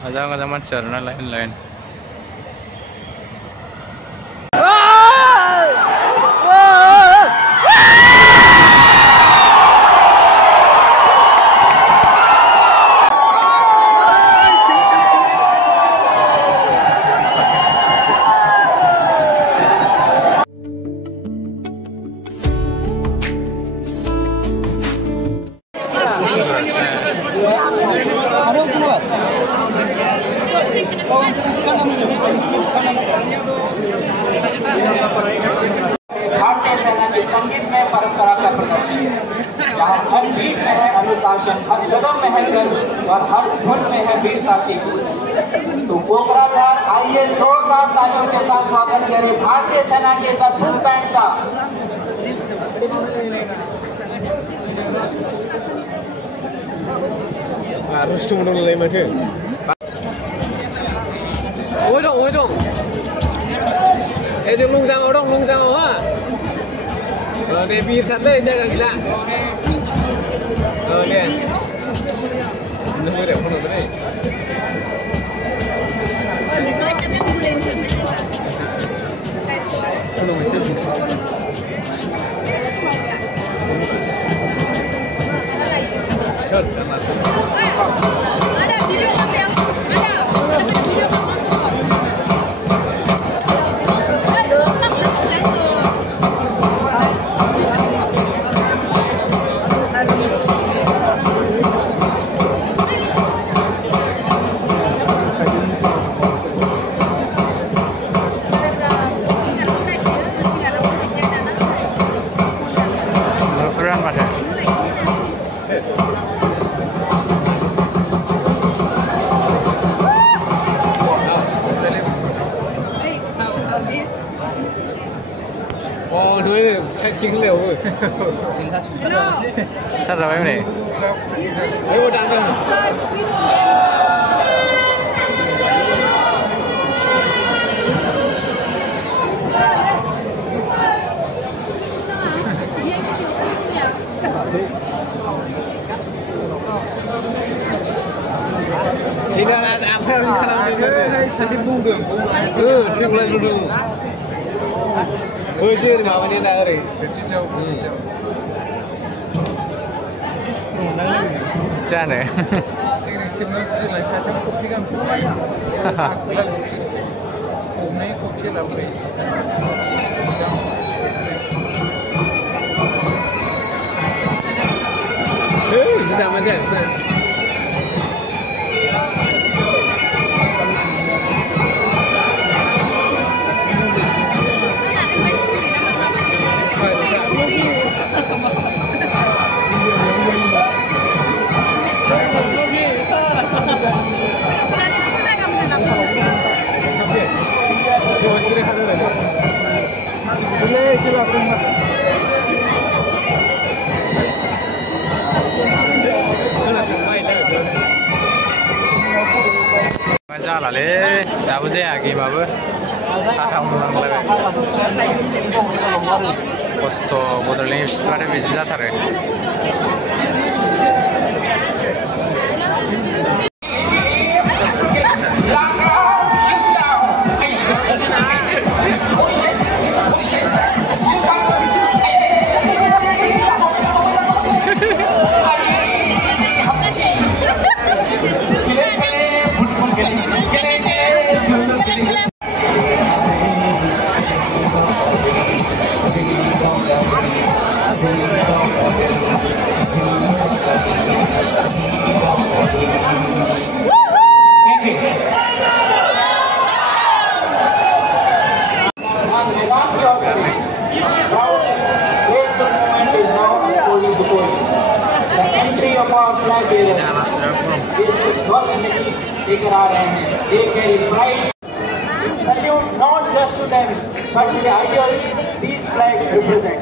Ada macam mana lain-lain. भारतीय सेना की संगीत में परंपरा का प्रदर्शन, जहां हर बीट में है अनुशासन, हर कदम में है गर्व और हर धुन में है वीरता की गूंज। तो कोकराझार आइए जोरदार तालियों के साथ स्वागत करें भारतीय सेना के इस अद्भुत बैंड का। lung sang ha. Để bi thật đây chơi là lạ. Liền. Nó mới đẹp hơn được đấy. Solo me sé. Ada video ambil. Ada video. Chính liệu rồi. Thật rồi em này. Đấy một đàn đâu. Thì là ám theo lên khăn sẽ bung đường. Chừng lên đường. Ôi chưa thì bảo anh đây rồi. Cha này. Sama aja. Jalannya, dah boleh lagi mabu. Tahu orang lagi. Kosto bodolnya setelah itu jatuh re. Salute not just to them, but to the ideals these flags represent.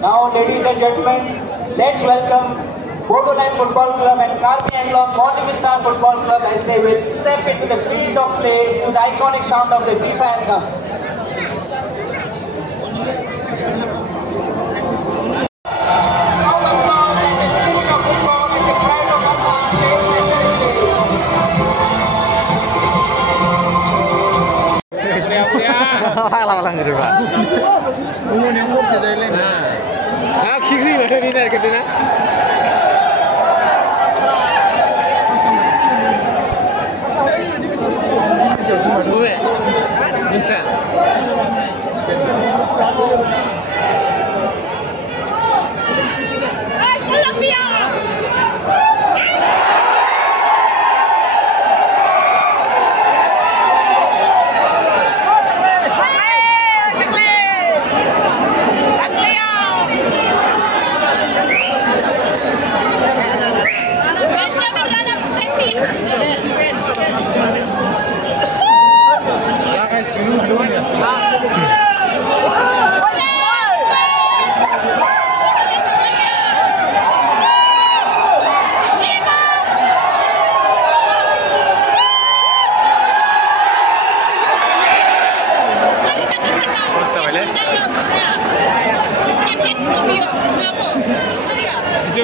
Now, ladies and gentlemen, let's welcome Bodoland Football Club and Karbi Anglong Morning Star Football Club as they will step into the field of play to the iconic sound of the FIFA anthem. Lang gitu Pak. Umur yang umur sudah lain. Nah, kiri macam ni nak kata nak. Boleh. Bisa. Colombia.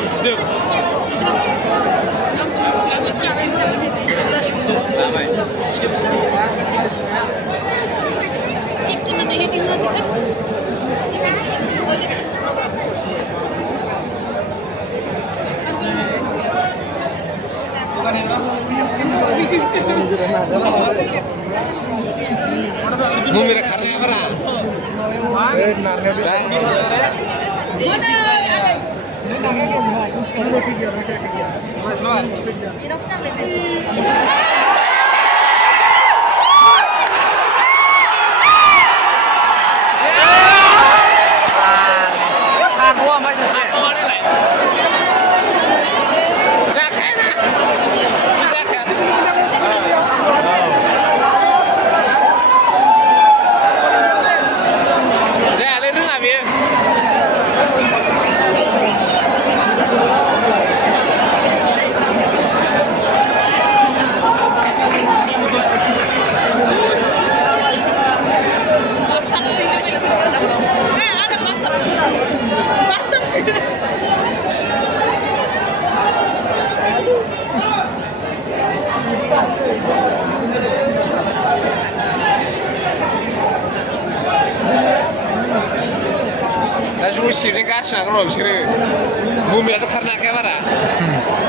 Sedap. Ramai. Gimana ya di musik kan? Mau merek karena apa lah? Shifting gas nak rob sini, bumi ada karena kamera.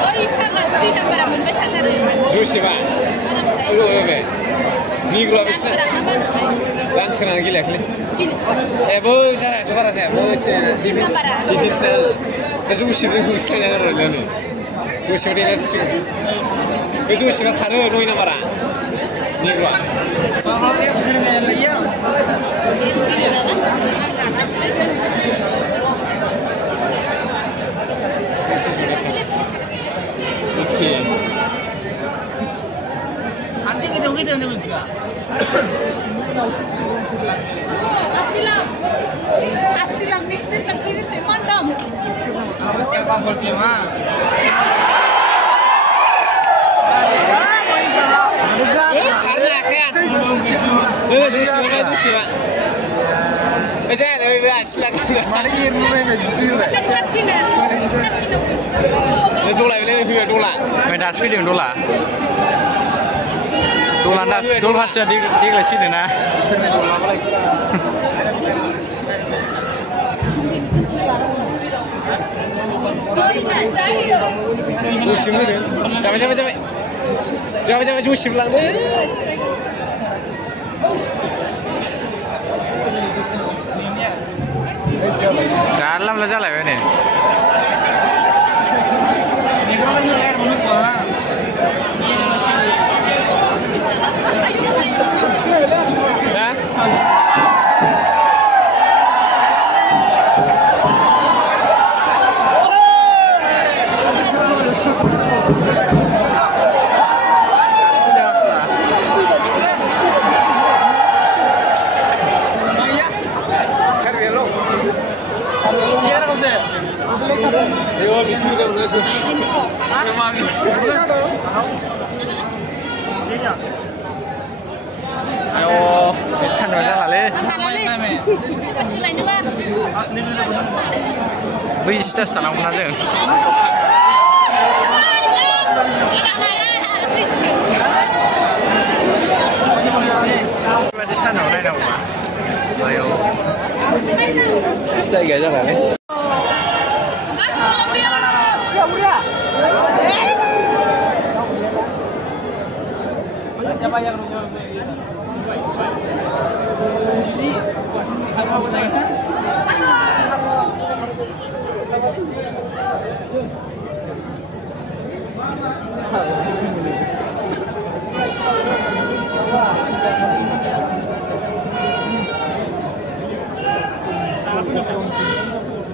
Oh iya, nak cerita pada bumi tanda. Juicy man, lu apa? Ni gua habis tu. Dan sekarang gila kali. Bu, cara coba saja. Bu, shifting sel. Itu shifting hujan yang rob ni. Shifting ni sih. Itu shifting karena noi nama orang. Ni gua. Kalau yang sini yang liam. Okay. Anting itu kita ni juga. Asilam ni kita terkiri cuma dam. Macam kau bercuma. Karena kan. Juicy man. Macam lebih asal. Mari irmulai medicine. Dolar lebih dolar. Medas video dolar. Dolar das dolar macam di kelas ini na. Juicy mana? Capai juicy belang deh. Jalan lah jalan ni. Quiero Ayo, sanar जालालै सोलायनोबा बै स्टेज थानांगौना जों बेबादि सानाव नायनांगौबा आयौ जायगाया जालालै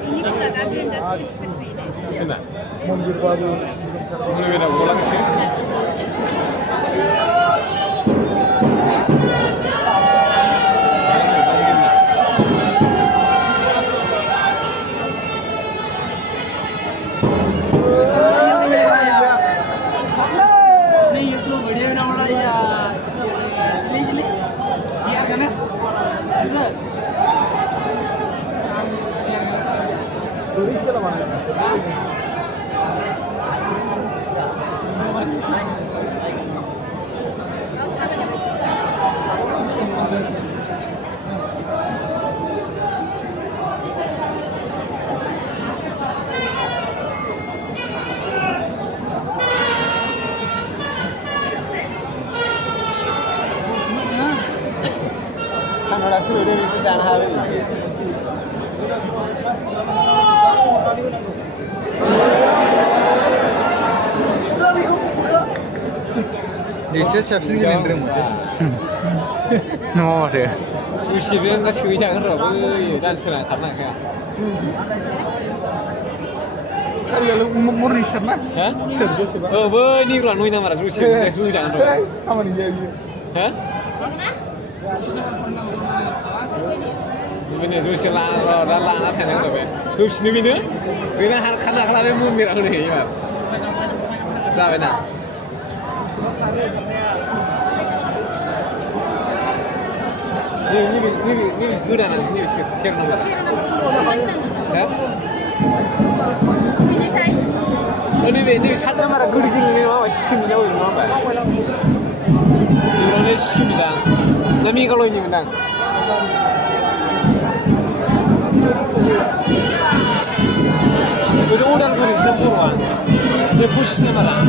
Ini pula tadi yang dah spesifik ini. Sini. Mulai nak ulang sih. Sanora suruh dia minta jangan hal ini. Dia siapsin gini drum. No deh. Sushi bilang nggak suwi jangan rob, jangan serang karena kayak. Kan lalu murni sana? Hah? Serba sih. Oh, ini kalau nuin nama sushi, suwi jangan rob. Aman dia gitu. Hah? Ini sushi lah, dah lah, tangan tu ben. Terus ni bina, bina har kana kana ben mun mirau ni ya. Sabe na. Ni guna na, ni sih tiap nama. Ya? Ni satu nama guna gini ni, awak skim jauh ni apa? Ni skim dah. Nami kalau ini menang. Jadi udah gini sempurna. Dia posisi mana?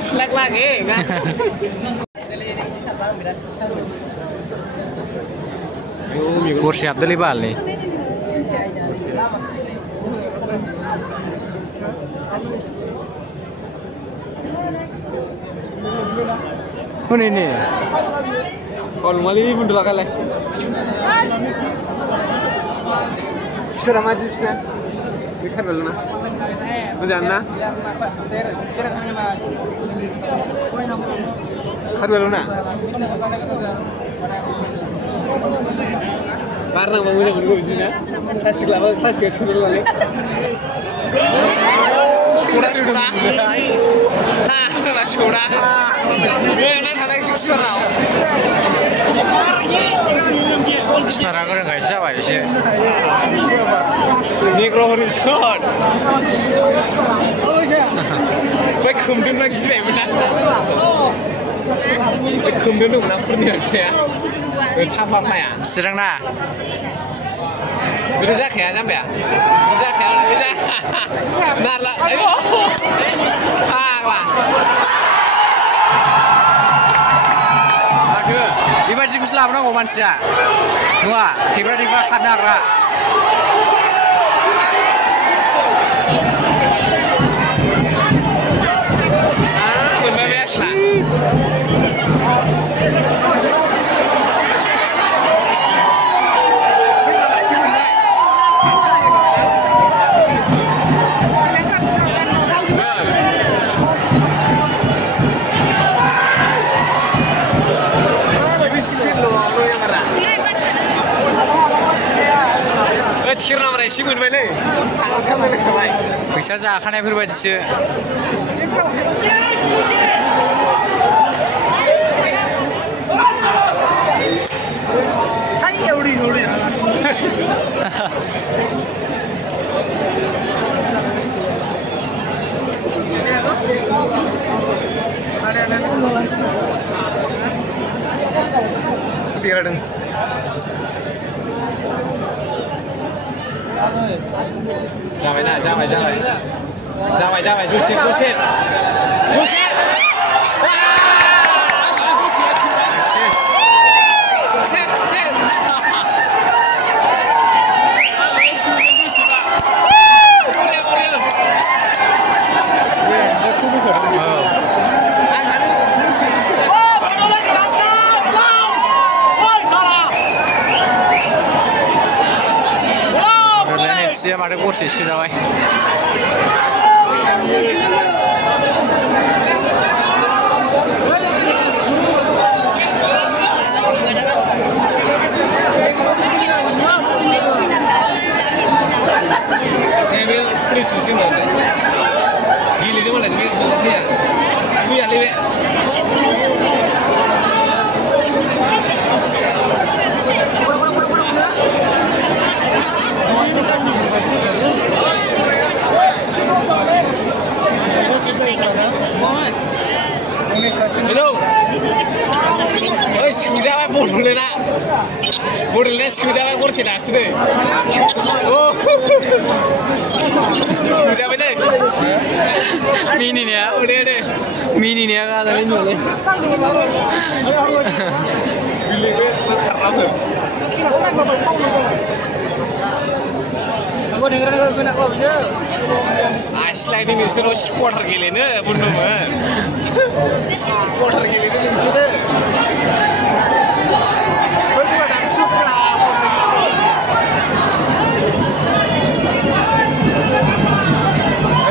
Slack lagi kan? Kursi Abdul Ibal nih. Mana ini? Kalau mali pun dulu kalah. Sudah maju sudah. Bikin dulu na. Macam na? Kar dulu na. Karena mau punya bulu di sini. Kasih kelapa, kasih kasih dulu lagi. Sudah. Nah, sudah. Ini ada yang suara. Sekarang aku nggak bisa pak sih. Negro horizon. Baik kemudian lagi sih benar. Baik kemudian tuh kenapa nih harusnya ya? Apa ya? Sedang na. Bisa jaga ya sampai ya? Bisa jaga, bisa. Nah lah, ayo. Lah. Aduh, ibarat sih Islam nang manusia. Dua, tiba-tiba kadang-kadang. Benar biasa lah. Tirna mana sih pun boleh. Aku kan boleh kemai. Bisa जाखानाय फोरबायदिसो. Biar dong. Jangan, jusin. Siapa ada kursi sih dawai. Ngambil free sushi mau. Gili dia mana dia? Lu ya lewe. Hello. Oi, sudah apa boleh nak? Boleh sudah apa kursi nasi deh. Oh. Sudah apa deh? Mini nih ya. Udah deh. Mini nih ya kalau ini boleh. Gili gue kerap tuh. Aku dengerin lagu nak kau je. Asli ini terus quarter gili nih, bunuh mah. Quarter gili nih sudah. Berdua dan supra.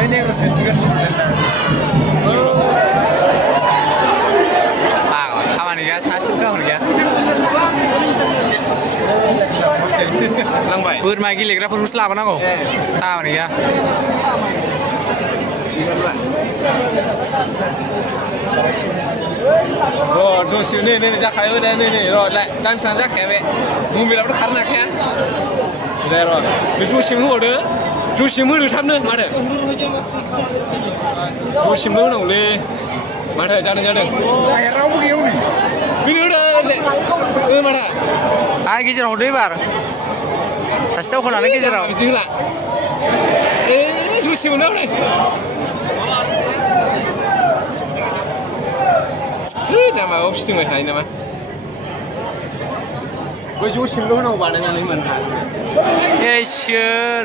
Ini harus disingkat. Kawan ya, saya suka ya. Lambai. Bourma गेलेग्राफोरखौ लाबोनांगौ खामानि गैया दसेयाव नै जाखायो दा नै र' दान्सां जाखाया बे मबाइलाबोथ' खारनो हाखाया दे र' बे जसिम होबावदो जसिम होदो थाबनो माथो जसिमबो होनांगौलै माथो जादों रावबो गैया हनै बेनो होदो माथो आरो गेजेराव हरदो एबार सासे दावखोनानै गेजेराव बिदि होला जसिमनो हनै जामाबाव फिथिंबाय थायो नामा बै जौसिमल' होनांगौ बानायनानै मोनहा इसोर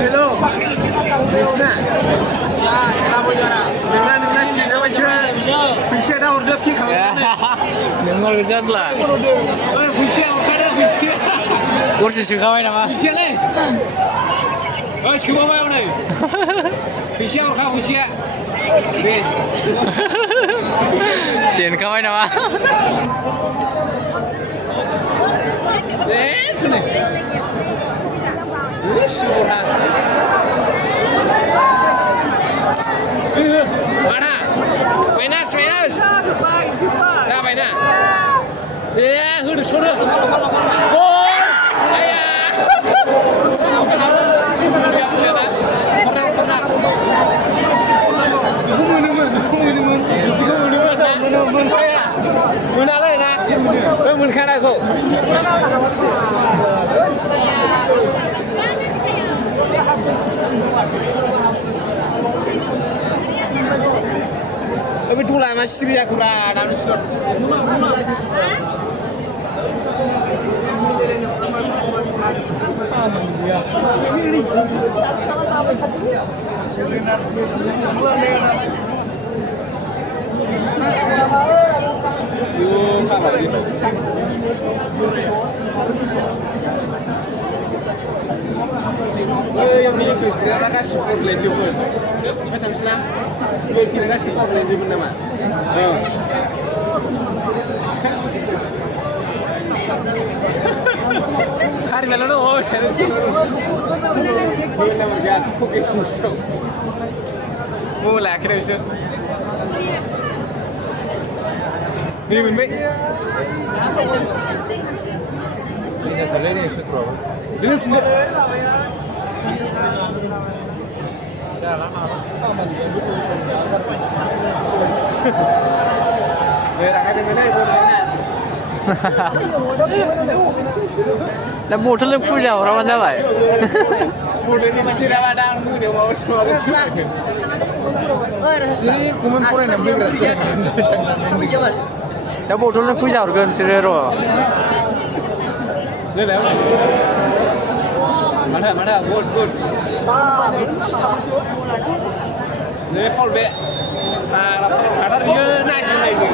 hello Krisna नोंना सिरिजाबायसो फैसाया दा हरदो पे खालामनानै नोंनाव गोजासला फैसाया हरखादो फैसाया गरसे सोखाबाय नामा फैसायालाय सोबाबाय हनै फैसाया हरखा फैसाया दे जेनखाबाय नामा दे थुनै सुबना mana Wenas जाबायना ए होदो सरो गल आया मोनालै ना बे मोनखानायखौ Tapi dulu lah masih dia kurang dalam slot. Yang ni tu sekarang kan support lagi pun. Macam sana, kita kan support lagi pun nama. Hari lalu no, saya sih. Boleh mereka pakai sistem. Mulai kira bisa. Ni mana? Ini terlalu ni sutra. Ini sini. दा बथलजों फुजा हराबानो जाबाय दा बथलजों फुजा हरगोन बिसोरो र' Mana good nih fall back karena dia naik lagi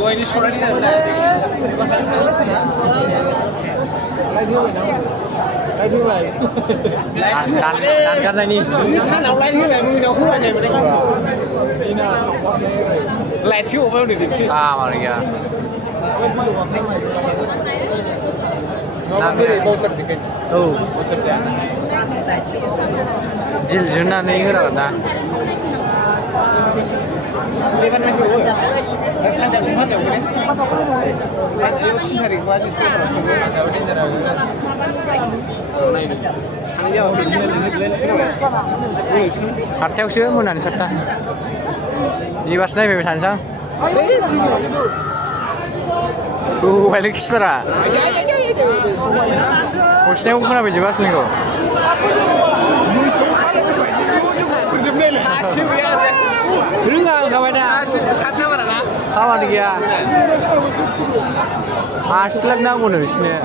dua ini sekolah dia kan ini sana lain ni lah mungkin aku aja mereka lại chiếu vào được điểm à mà này kìa nó cái bao chân thì cái bao chân chán jil juna này cái nào đó đi văn mấy cái ôi phan chạm cái đấy anh yêu xin thầy qua chứ không phải là đến giờ này thằng yêu lên sát theo sữa muốn ăn sát ta đi bắt đây về thành sang balik sepera bosnya aku kenapa juga selingkuh lu nggak kawan dah kawan dia asli nggak mau nulisnya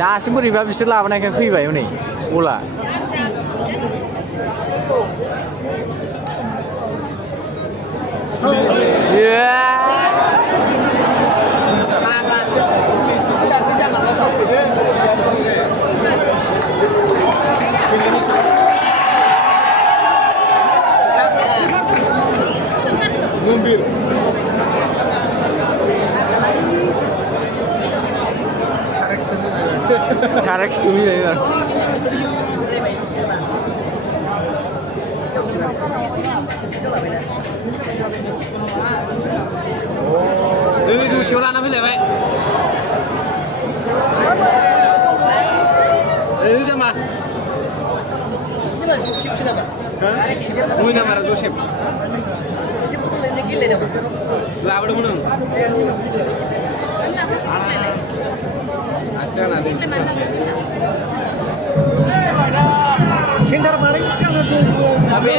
dah sih beri babi selah mana kan kui bayu nih bola Mobil. Karex tu ni lah. Ini jauh langsung pilih baik. Ini siapa? Ini nama Joseph. Lalu mana? Asal nanti. Cendera maring siapa tu? Tapi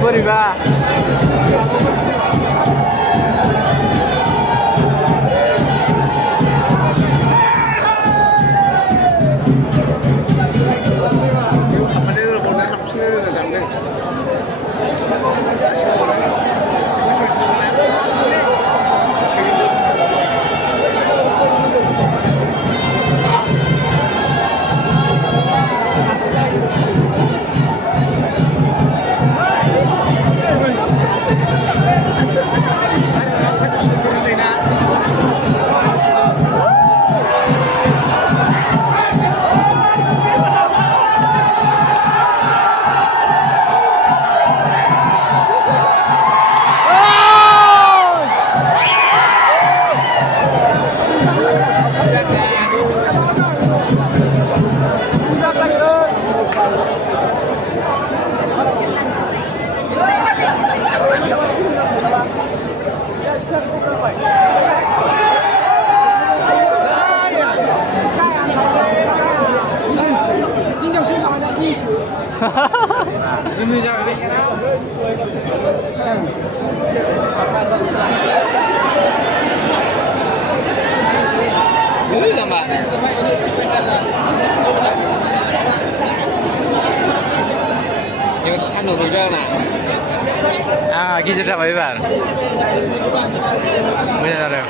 Beriba. Ini jangan. Ini sama. Yang sanu tu jangan. Ah, kita coba ibar. Mana ada?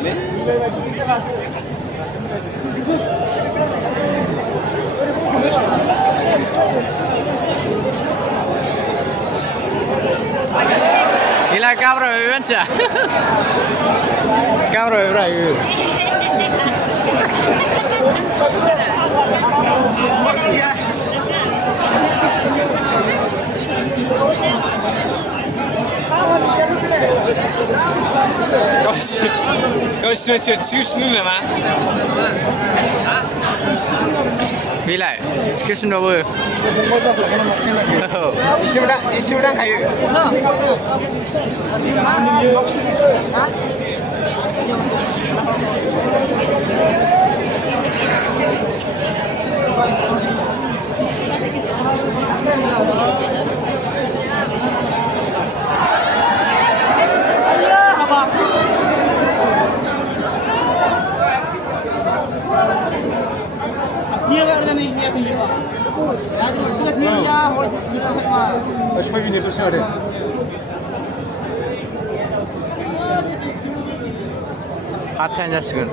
जालालै Gila kabur manusia. Kabur berapa? Kau susun nama? Bila? Susun apa? Isi udang kayu. Soybean itu sih ada. Hati jalan.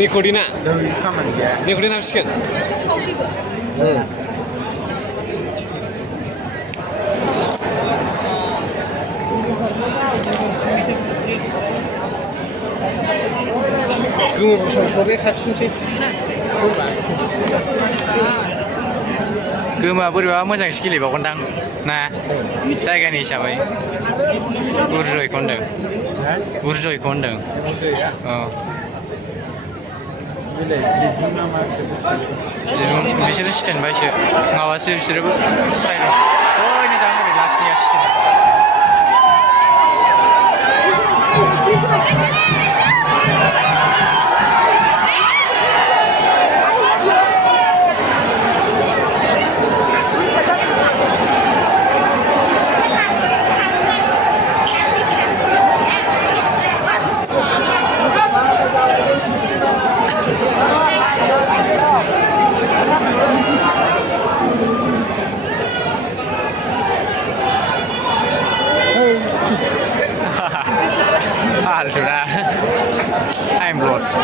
Nikodina. Nikodina habiskan. Gue sore habiskan sih. Gema बोरैबा मोजां गेलेबावगोनदां ना जायगानि हिसाबै बुरजयखौ होनदों बुरजयखौ होनदों बिसोरो स्टेन्ड बायसो माबासो बिसोरबो स्टाइल ओइ नै दा ओरै लास्टनिया स्टेन्ड Sudah, I'm lost.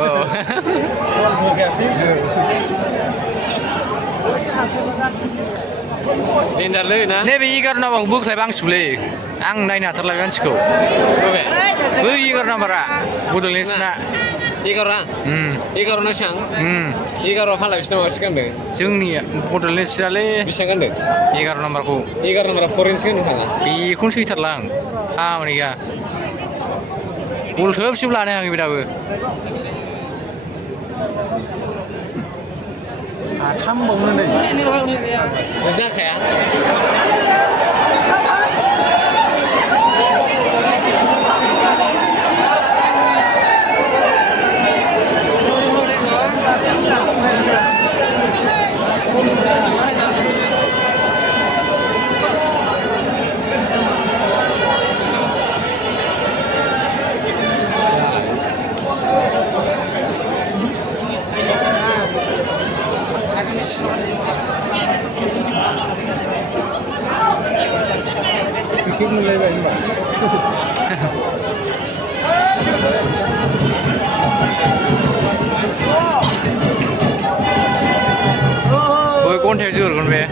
Oh. Dendarलै ना नैबे 11 नाम्बारखौ बोख्लायबा आं सुलै आं नायनो हाथारला बे मानसिखौ बै 11 नाम्बारा बड'लेण्डना 11 11 ना बेसेबां 11 फाला बिसिना माबासो गानदों जोंनिया बड'लेण्डसोआलै बेसेबां गानदों 11 नाम्बारखौ 11 नाम्बारा फरेन्स गानदों थाङा बेखौनो सैथारला आं खामानि गैया बल थोबसेबो लानो हायाखै दाबो साथामबावनो नै जाखाया Bikin mulai banyak. जोरगोन बे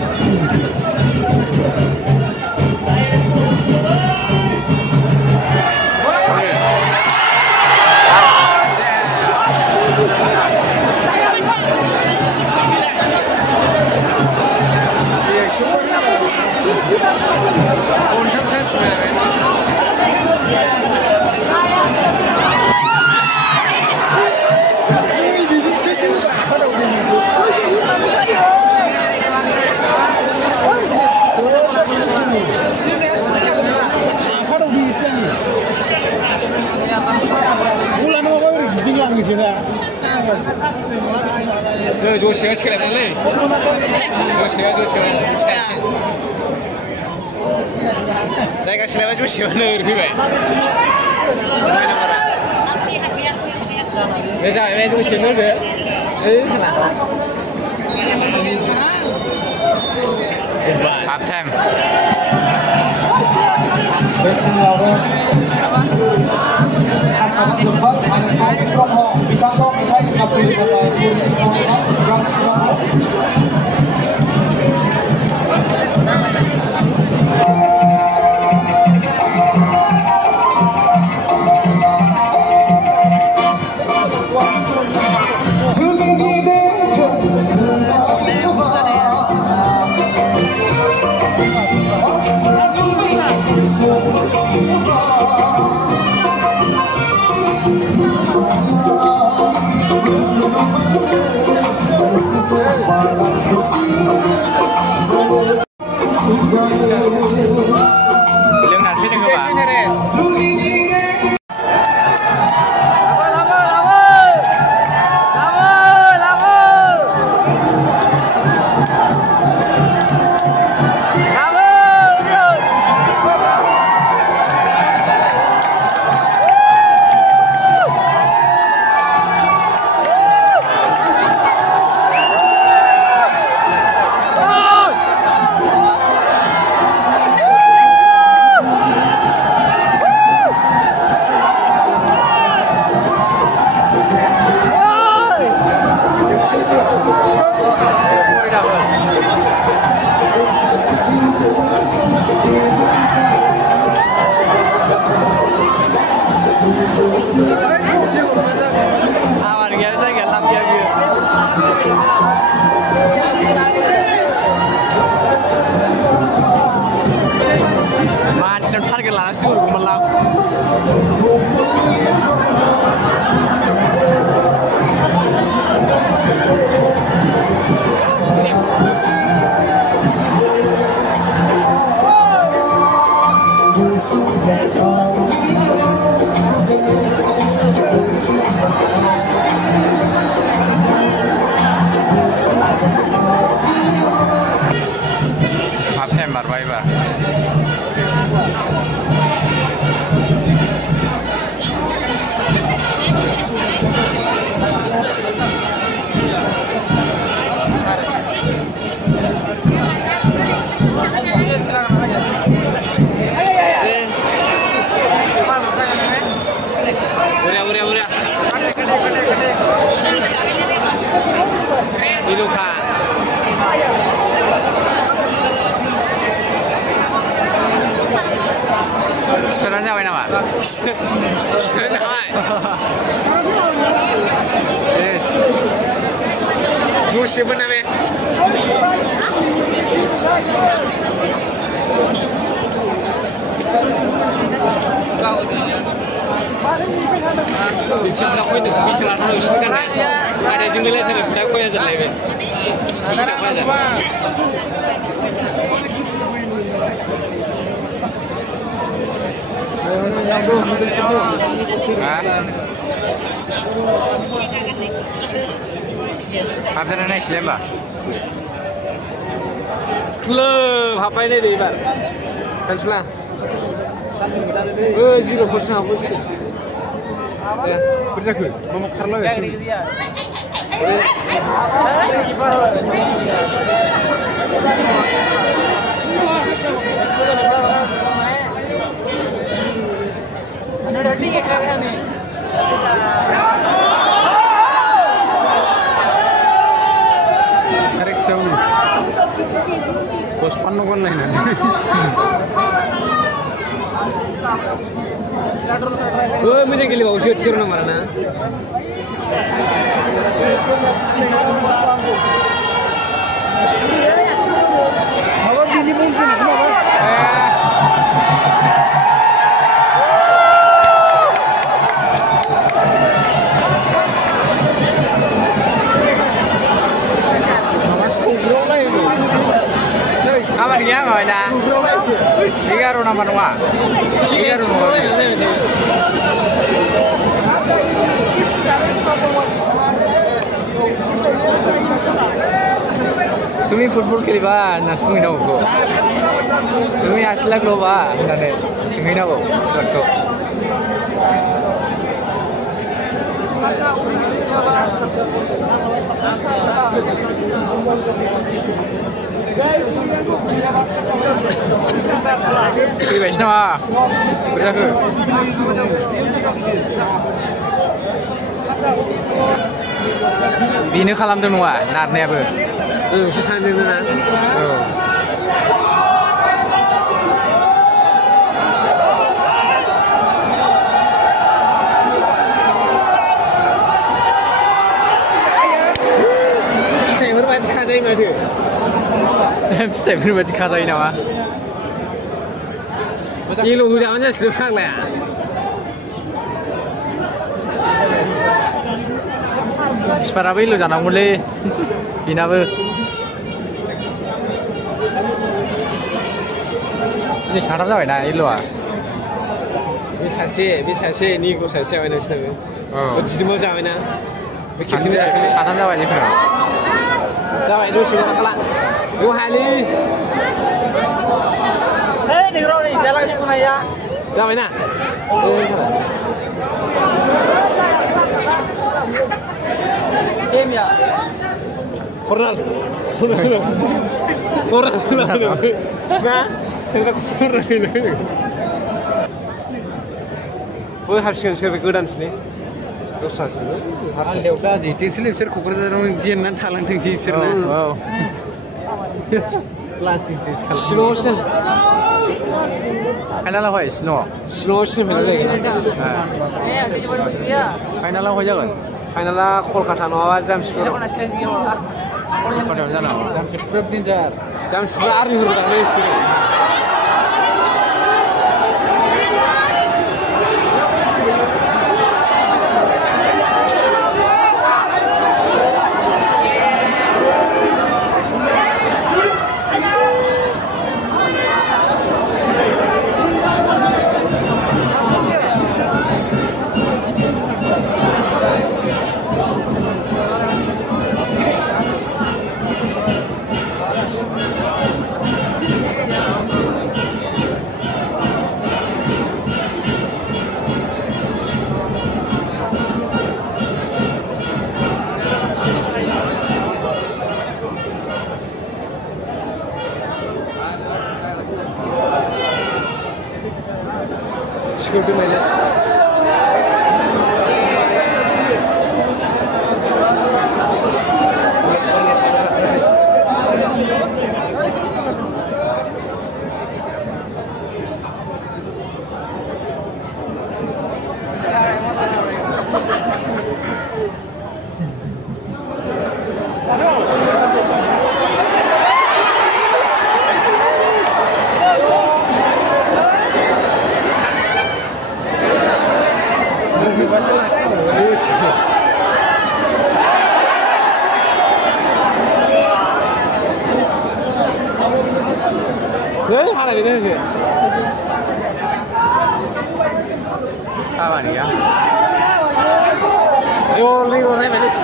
जसेया सोलायनानै जसेया जायगा सोलायबा जसेयानो ओरै फैबाय बे जाहैबाय जसेनो होदो half time Pasangan Jepang ada Kaki Promo Bicanto Metai Kapil Kata Frank Promo Bilang nasi dengan apa? Awan biasa nggak lampion gitu. Macam target lah sih urut melang. Half time barbai bar. Uria. Ilukan. Sekarang sampai nama? Sekarang sampai. Yes. Jus siapa nama? Bicara kau itu bicara terus kan? Ada jumlah terus, dah kau yang jalan lebih. Tidak kau jalan. Apa yang naik lembah? Klub apa ini di bar? Kanslah. 0% apa sih? Berjaga, mau kerla ya? Correct, मोजां गेलेबावोसो थिर नाम्बाराना माबा बिनि बुंसो माबा Kapan dia nggak ada? 11 nomor dua. 11 nomor. Tumi football kiri ba, nas pungi nahu ko. Tumi asla ko ba, nane pungi nahu, sakto. Kiri baca nama, berjaga. Bini kalam tu nuah, narnya apa? susah ni mana फिथाइफोर बादि खाजायो माथो फिथाइफोर बादि खाजायो नामा एल' होजाबानो जासिगोन फाग्लाया बिफाराबो एल' जानांगौलै बेनाबो दिनै साथाम जाबायना एल'आ बे सासे निग्र सासे जाबाय नोंसिनाबो दिदोमाव जाबायना बे खेबसेनो जायाखै साथाम जाबाय जिखुनु जाबाय ज'सेबो हाखाला बेयाव हायालै जाबायना Kornal बै हारसिगोन सोर बे गोदानसोलै दस्रासोलै हालदेव दा जेथिंसोलै बिसोर क'क्राझाराव जेननानै थालांथोंसै बिसोरनो शिलंआवसो फाइनालाव हाय शिलंआवसो फाइनाल जाहैगोन फाइनालाव हाय जागोन फाइनाला कलकाता नङाबा जामसिपुराव कलकातायाव जानांगौ जामशेदपुर डेन्जार जामसिपुरा आर्मि हरबाय दांलै Security measures. Mana ini sih? Apa nih ya? Yo, ligo nih menis.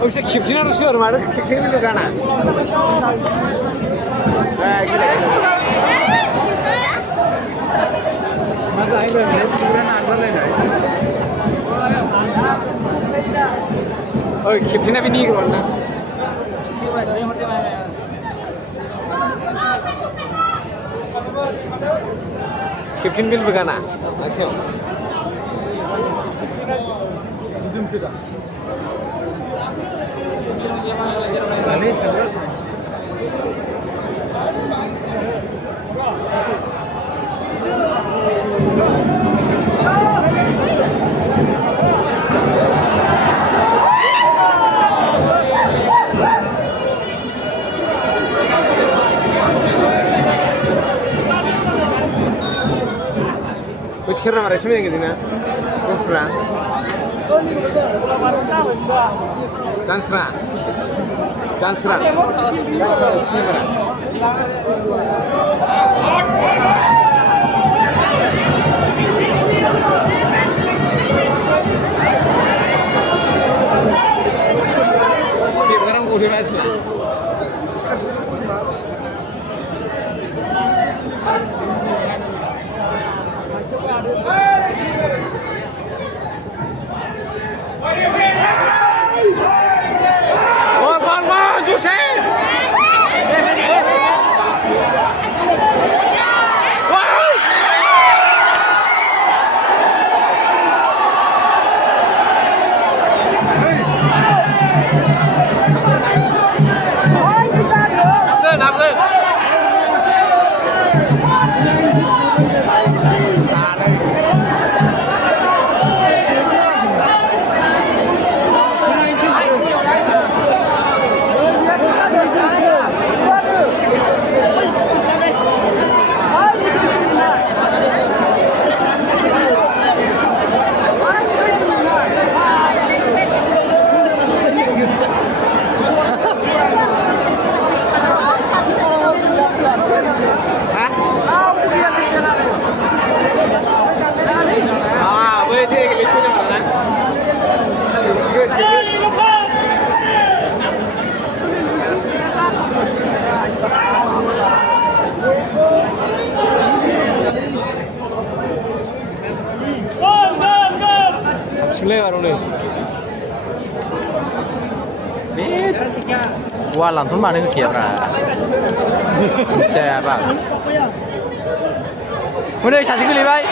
Oh, bisa kipsin harus sih orang mana? Kipsin itu kan? Gila. masa ini bukan antar lain Oh, kipsin apa nih kalau na? Kipsin bil begana? Asal. Ini Sirna mara sini gitu na. Kufra. Dansra. Dansra. Dansra sini mara. Sekarang udah masuk. Con chú xe. Nạp lên. Qua làm thốn mà nó kịp ra xe bạn hôm nay sản sinh cái gì vậy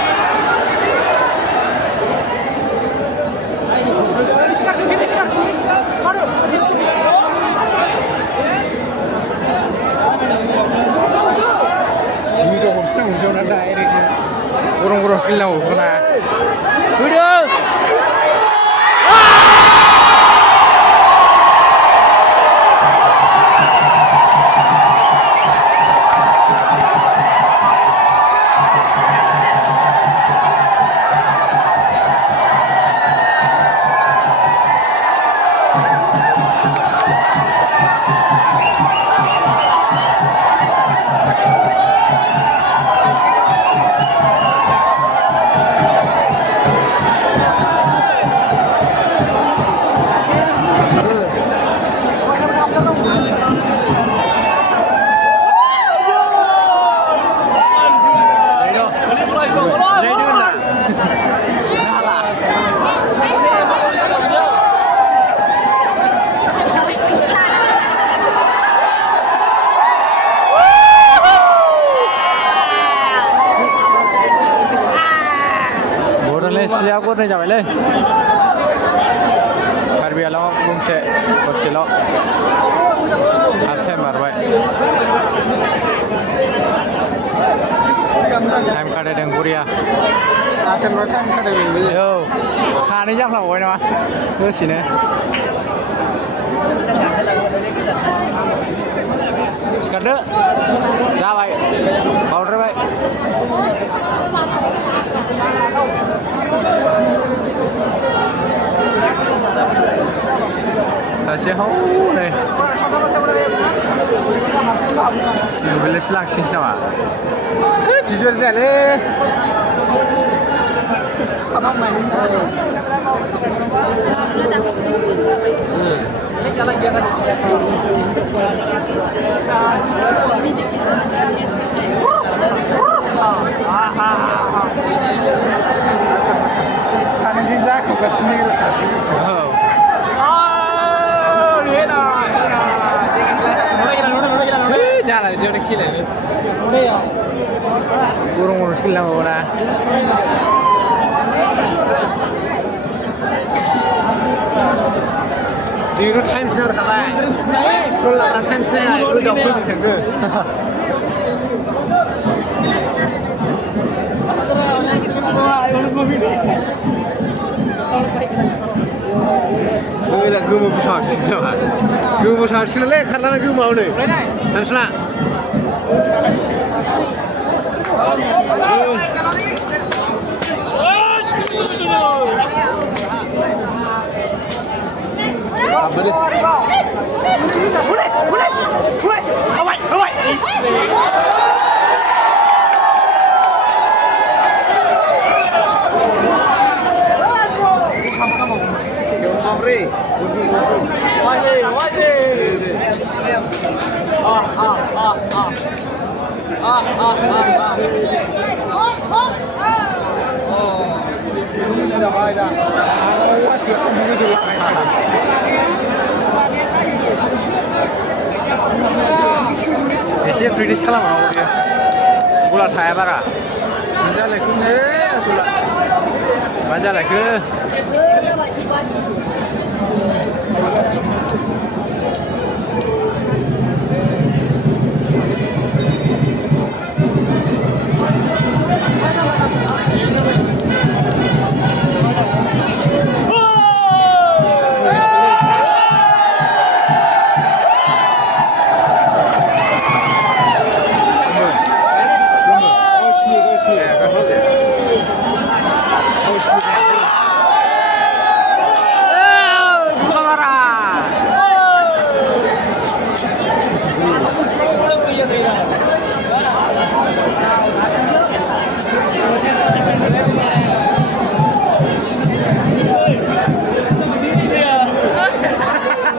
kurang skill nào của na udah siap ko nih jalan le. Karbiya lo bungse bersilo. Atem barway. Time kade deng Korea. Asen lo time kade deng. Yo, sani jam lah boy nama. Yo sini. Sekarang, jawai, powder bay. Tasya ho nih. Boleh seleksi sama. Jujur saja. Abang main. Jalan jalan. Sana sisa ko kasnil. Oh. Ye na. Jalan jodoh kile. Kurang urus kile mana. Ini time snare kalah. Kalau time snare, itu dah full tengge. Gue gue mau besar sih, gue mau besar sih le, karena gue mau nih. Tansla. एसे प्रेक्टिस खालामनांगौ बियो गला थाया बारा मा जालायखो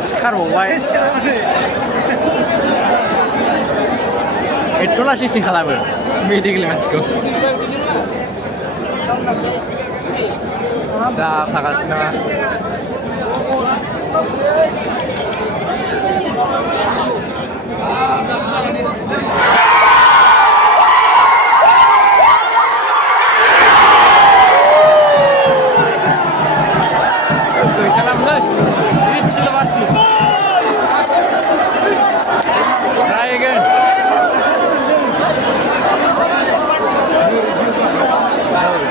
सिखारबावबाय एथ' लासिंसिं खालामो मेडिकेल मानसिखौ जाफागासिनो खालामलै इसेल' बासि रायगोन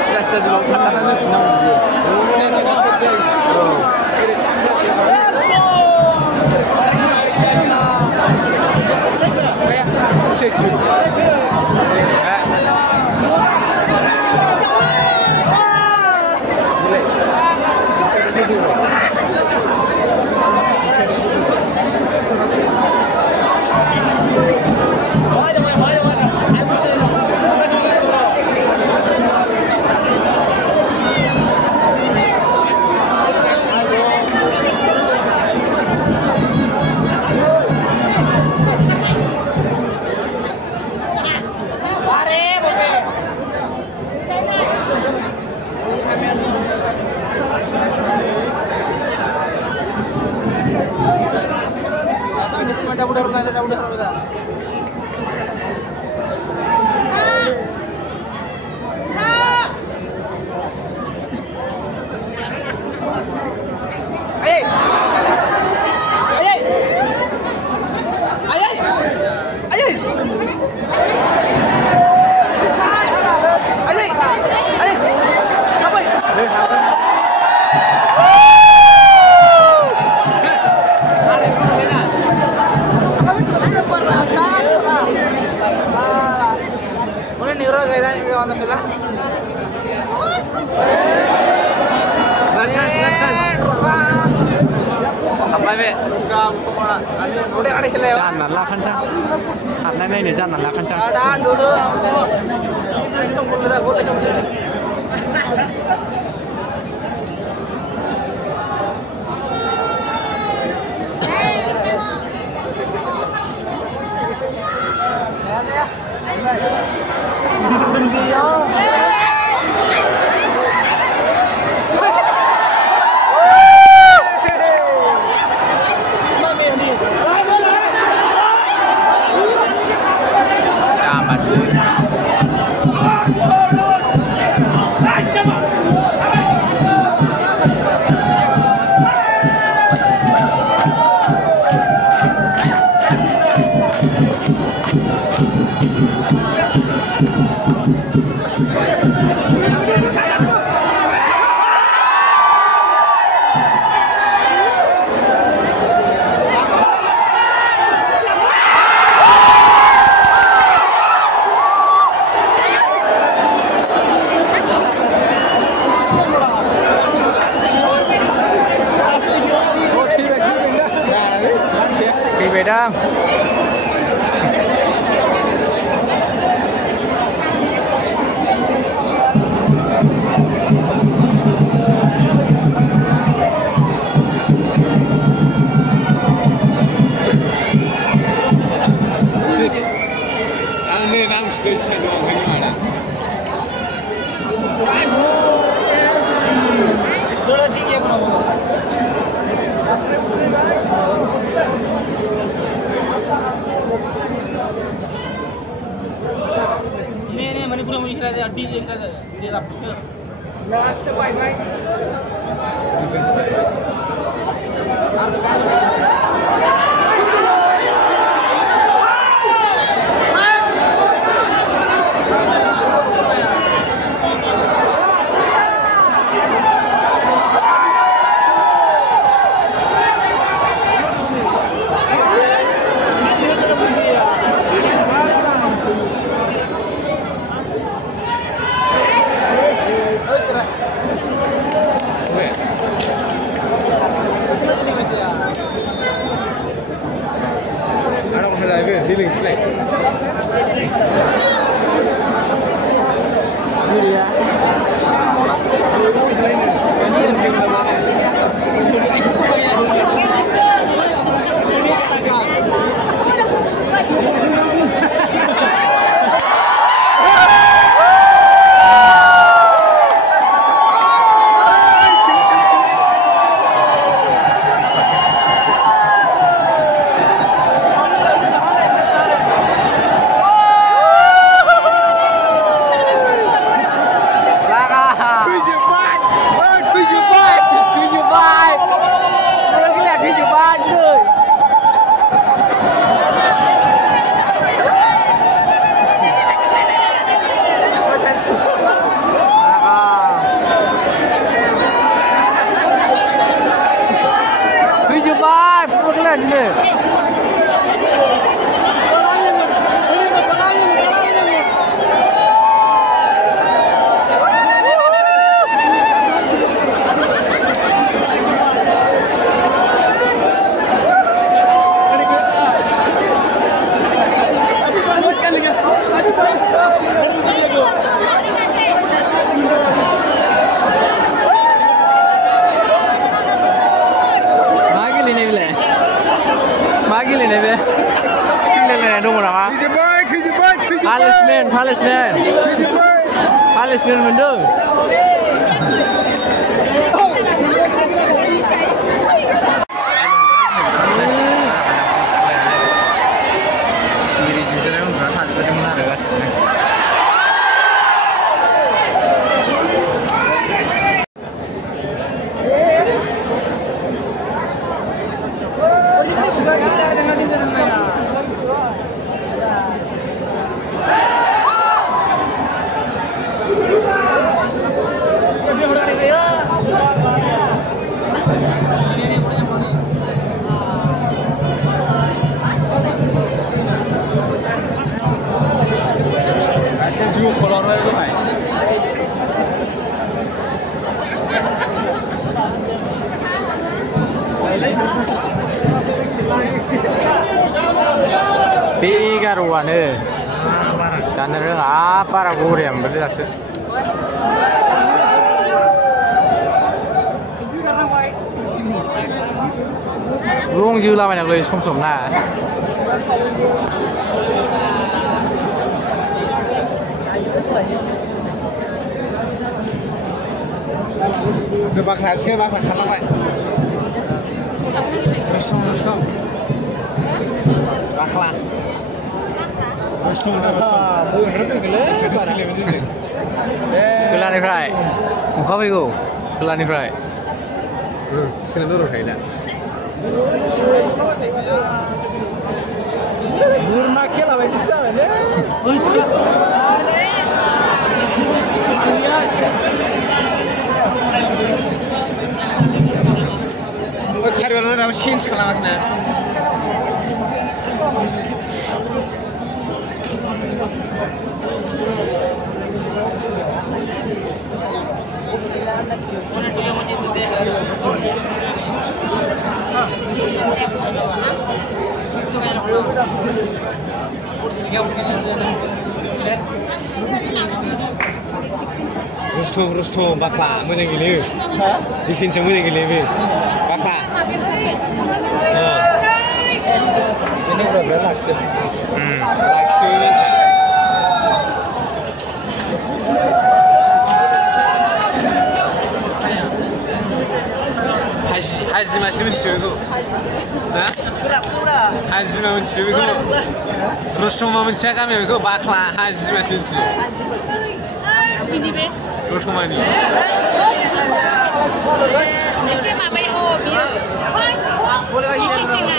सिदा सिदा दिनाव थांनानै फैफिननांगौ जानना लाखानोसै खारनाय नायनो जानना लाखानोसै फैबाय दां Ang sudah siya doon bagaimana? Ini Manipur mau ikhlas arti dia lapor. Last bye bye. Dealing slate. Palestine mendu. Diri sisanya pun berapa seperti menarik kasih. Juga kolor itu kan. Pigaruane. Tanah apa ragu yang berdas. Luang juga banyak lagi som nah. Bakal siapa bakal salah pak? Restaurant. Bakal. Restaurant. Bukan rempah gila. Kelani fry. Muka bego. Kelani fry. Sini dulu kayaknya. Burma kela baju siapa ni? Karyawan orang Cina selamat na. Rusto bakla moजां गेलेयो डिफेन्सआव मोजां गेलेयो बे bakla लाखियो मानसिया हाजिमासो मिथियो बेखौ हाजिमा मिथियो बेखौ रसमा मिथिया गामियाव बेखौ बाख्ला हाजिमासो मिथियो रसमानि एसे माबायो बियो एसे सिङा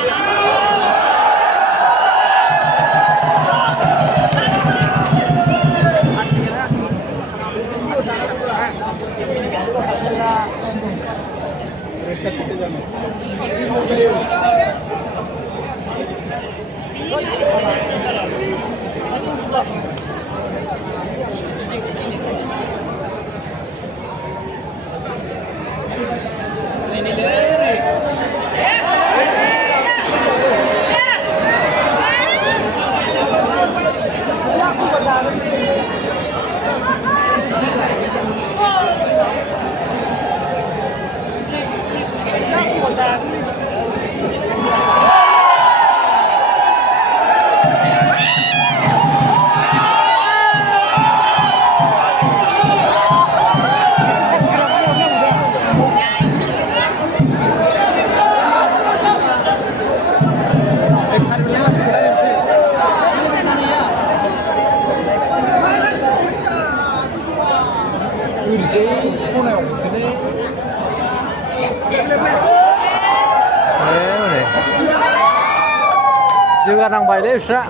जोगारनांबायलै बिस्रा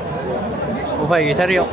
उफाय गैथारियाव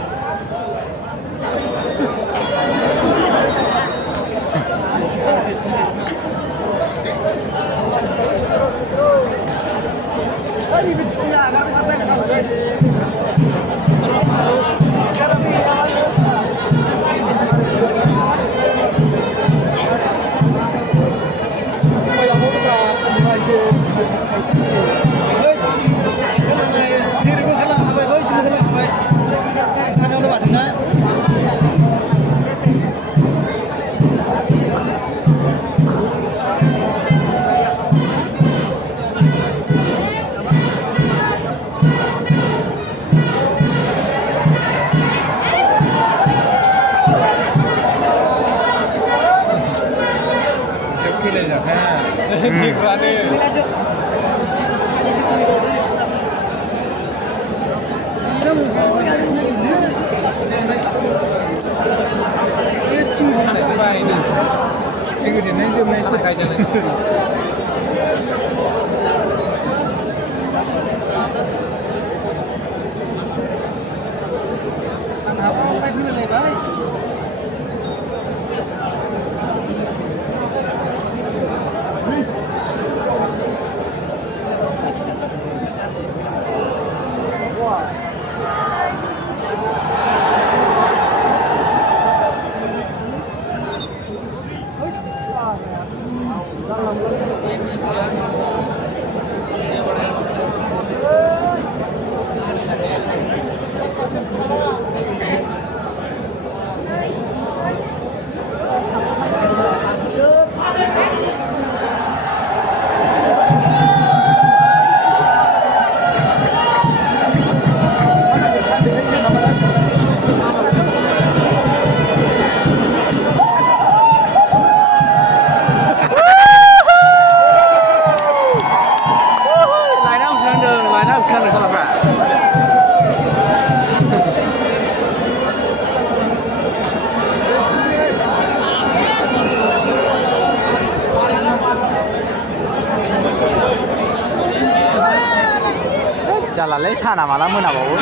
जालालै साना माला मोनाबावो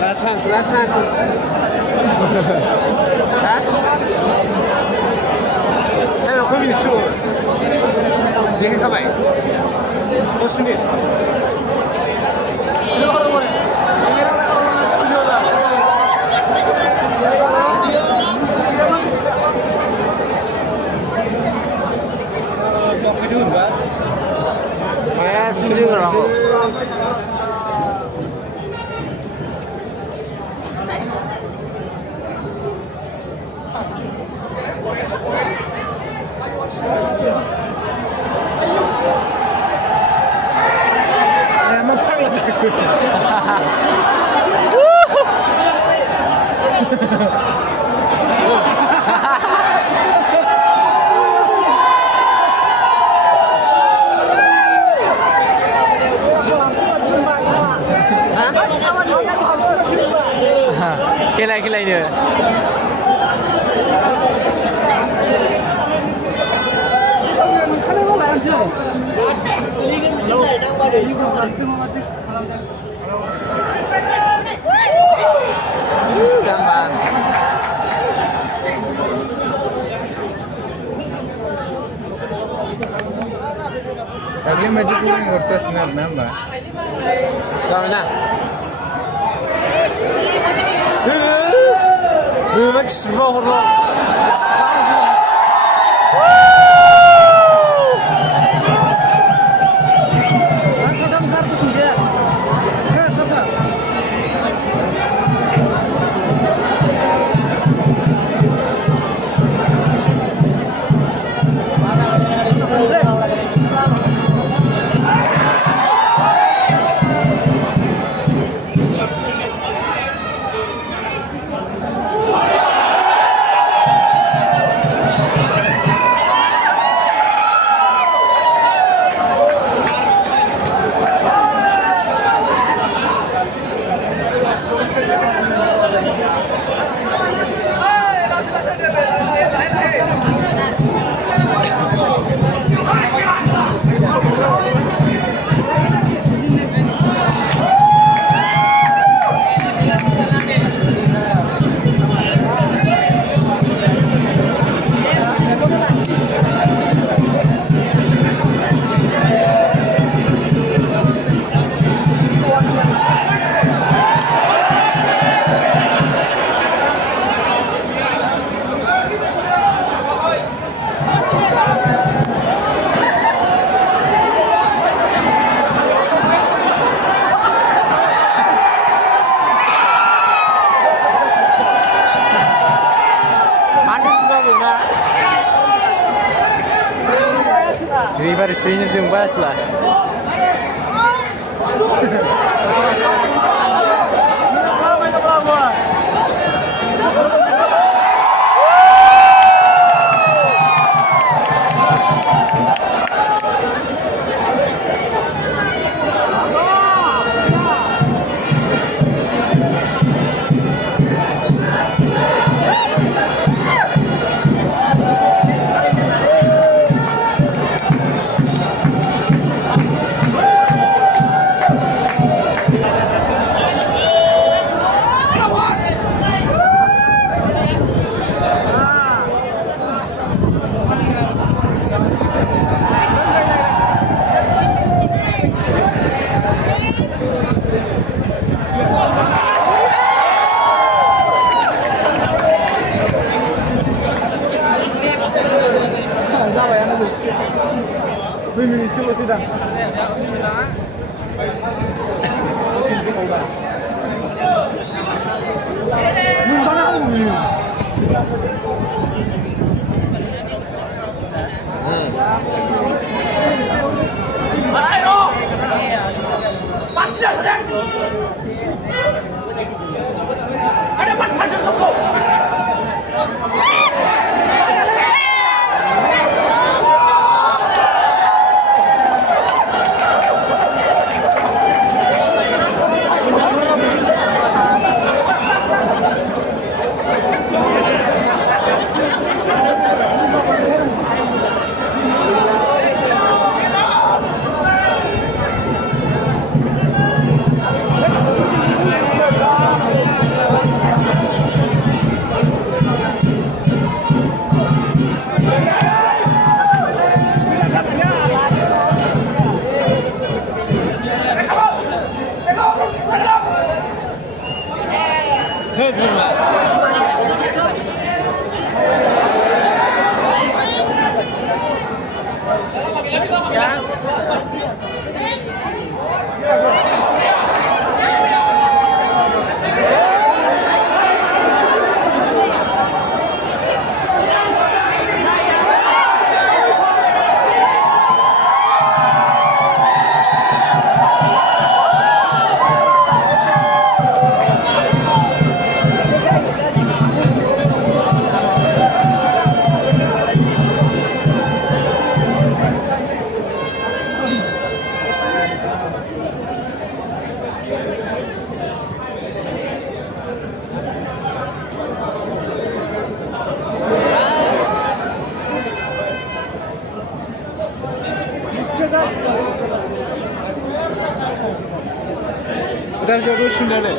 last chance ha टाइमआ खय मिनिट सो देखायखाबाय 10 मिनिट जोगारनांगौ Kelai-kelainya. Gampang. Lagi maju kurang versus nambah. Sama na. Max Vorro. River istrinya jumpas lah. Udah bisa rusuh deh.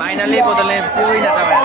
Finally, Bodolim FC win na kami.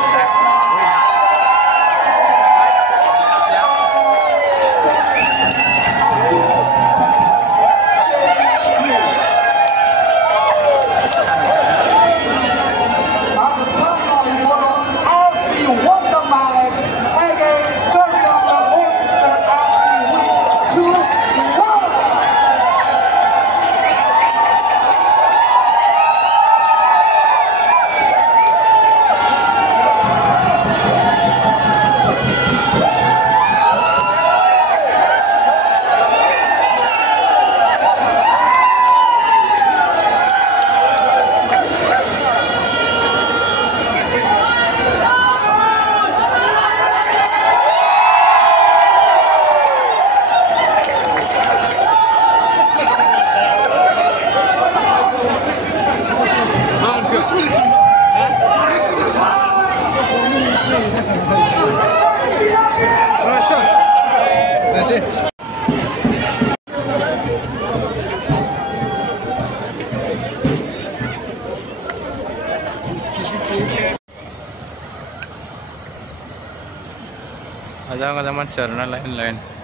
Ada nggak teman share na lain-lain.